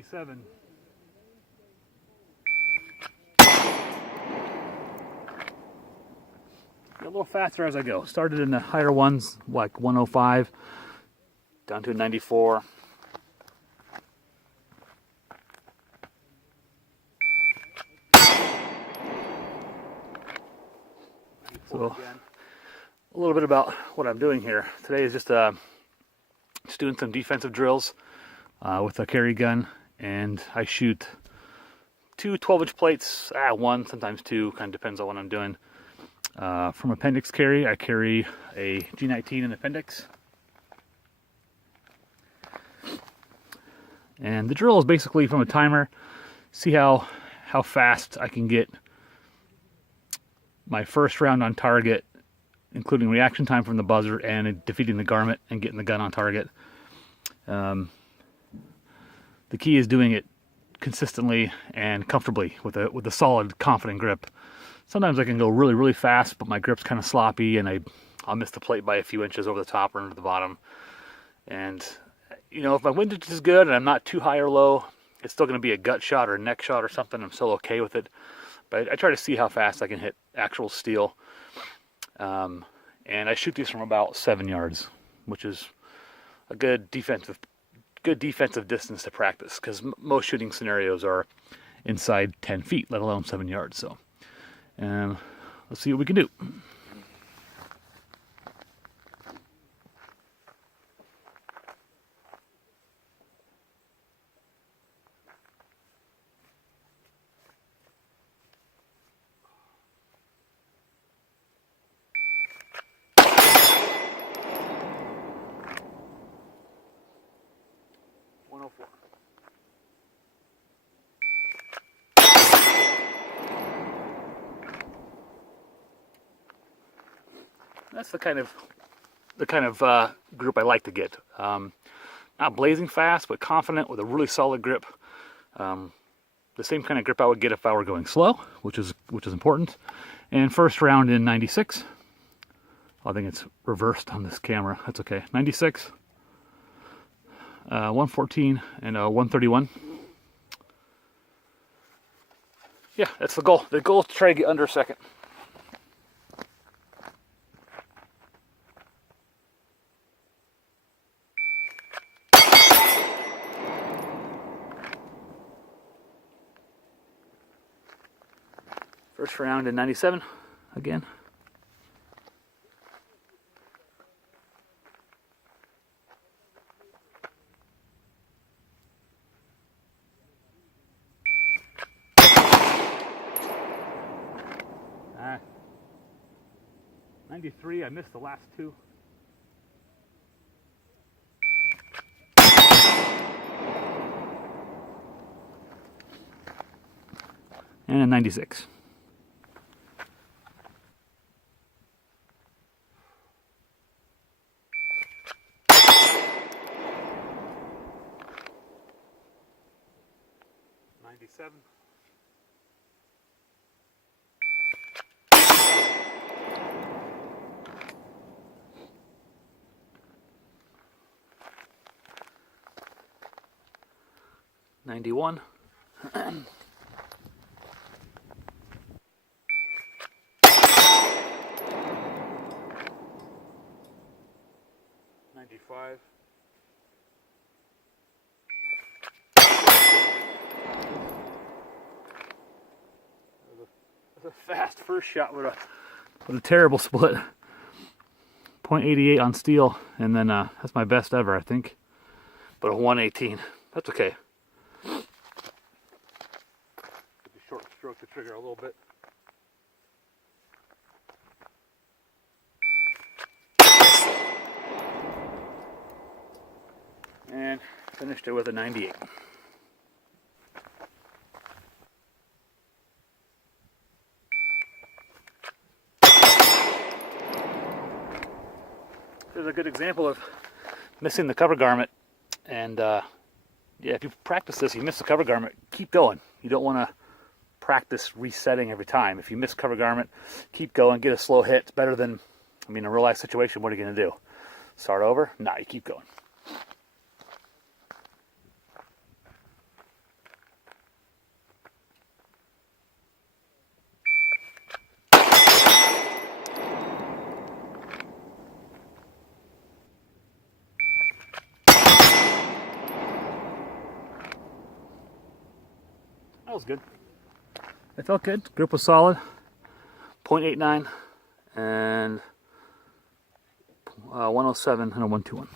97. Get a little faster as I go. Started in the higher ones, like 105, down to 94. So, a little bit about what I'm doing here. Today is just doing some defensive drills with a carry gun, and I shoot two 12-inch plates, one, sometimes two, kind of depends on what I'm doing. From Appendix carry, I carry a G19 in Appendix. And the drill is basically from a timer, see how fast I can get my first round on target, including reaction time from the buzzer and defeating the garment and getting the gun on target. The key is doing it consistently and comfortably with a solid, confident grip. Sometimes I can go really, really fast, but my grip's kind of sloppy, and I'll miss the plate by a few inches over the top or under the bottom. And you know, if my windage is good and I'm not too high or low, it's still going to be a gut shot or a neck shot or something. I'm still okay with it. But I try to see how fast I can hit actual steel. And I shoot these from about 7 yards, which is a good defensive distance to practice, because most shooting scenarios are inside 10 feet, let alone 7 yards. So let's see what we can do. That's the kind of grip I like to get. Not blazing fast, but confident with a really solid grip. The same kind of grip I would get if I were going slow, which is important. And first round in 96. I think it's reversed on this camera. That's okay. 96, 114, and 131. Yeah, that's the goal. The goal is to try to get under a second. First round in 97 again. Ah, 93, I missed the last two. And a 96. '91. 95. That's a fast first shot with a terrible split. 0.88 on steel, and then that's my best ever, I think. But a 118. That's okay. Short stroke the trigger a little bit. And finished it with a 98. There's a good example of missing the cover garment. And yeah, if you practice this, you miss the cover garment, keep going. You don't want to practice resetting every time. If you miss cover garment, keep going, get a slow hit. It's better than, I mean, in a real life situation, what are you going to do? Start over? Nah, you keep going. feels good. It felt good. Grip was solid. 0.89 and 107 and a 121.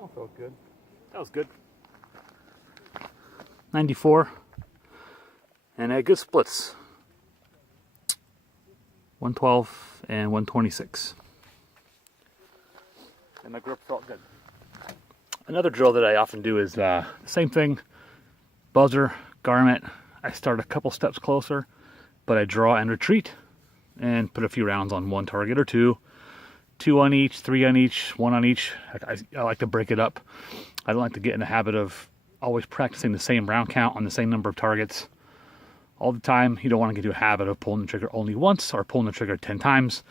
That felt good. That was good. 94 and had good splits. 112 and 126. And my grip felt good. Another drill that I often do is the same thing. Buzzer, garment. I start a couple steps closer, but I draw and retreat and put a few rounds on one target or two. 2 on each, 3 on each, 1 on each. I like to break it up. I don't like to get in the habit of always practicing the same round count on the same number of targets all the time. You don't want to get into a habit of pulling the trigger only once or pulling the trigger 10 times.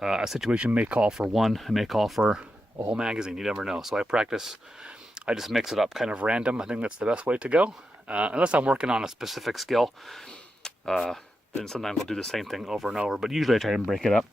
A situation may call for one, it may call for a whole magazine. You never know. So I just mix it up kind of random. I think that's the best way to go. Unless I'm working on a specific skill, then sometimes I'll do the same thing over and over. But usually I try and break it up.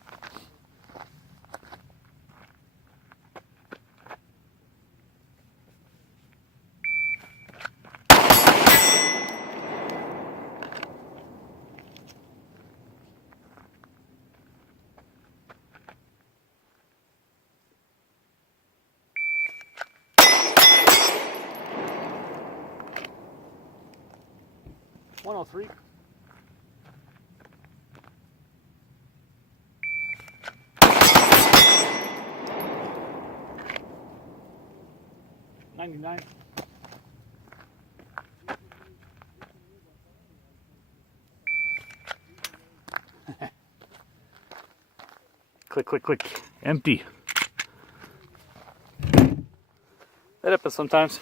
$103. $99. Click, click, click. Empty. That happens sometimes.